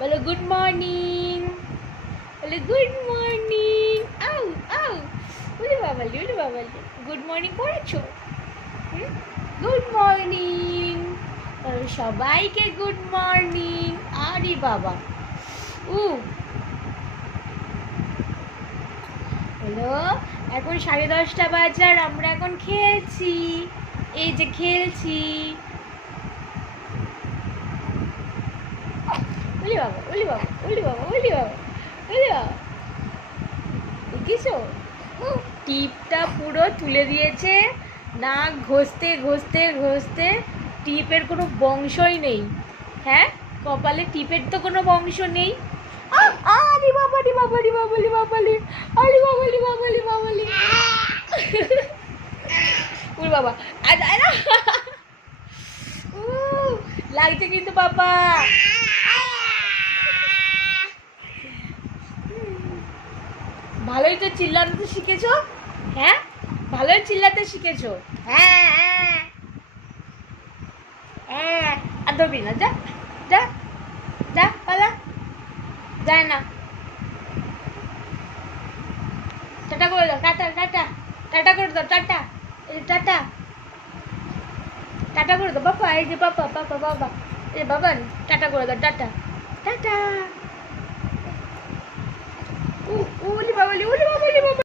বলো good morning, বলো good morning. আউ আউ, উলি বাবালি, গুড মর্নিং পড়েছো? গুড মর্নিং, সবাইকে গুড মর্নিং। আরে বাবা, উ হলো এখন 10:30 বাজে আর আমরা এখন খেলছি। এই যে খেলছি। উলি বাবা, উলি বাবা, উলি বাবা, উলি বাবা, উলি বাবা, দেখেছো? টিপটা পুরো তুলে দিয়েছে, নাক ঘষতে ঘষতে ঘষতে টিপের কোনো বংশই নেই। হ্যাঁ, কপালে টিপের তো কোনো বংশ নেই। আরে বাবালি বাবালি বাবালি বাবালি, আরে বাবালি বাবালি বাবালি, ওরে বাবা, লাগছে কিন্তু বাবা। ভালোই তো চিল্লাতে শিখেছো। হ্যাঁ, ভালোই চিল্লাতে শিখেছো। হ্যাঁ হ্যাঁ হ্যাঁ, আর ধরবি না, যা যা যা, পালা, যায় না। টাটা করে দাও, টাটা টাটা, টাটা করে দাও, টাটা, এই টাটা, টাটা করে দাও বাবা, এই যে বাবা বাবা বাবা, এই বাবা, টাটা করে দাও, টাটা টাটা। উলি বাবালি, উলি বাবালি বাবা।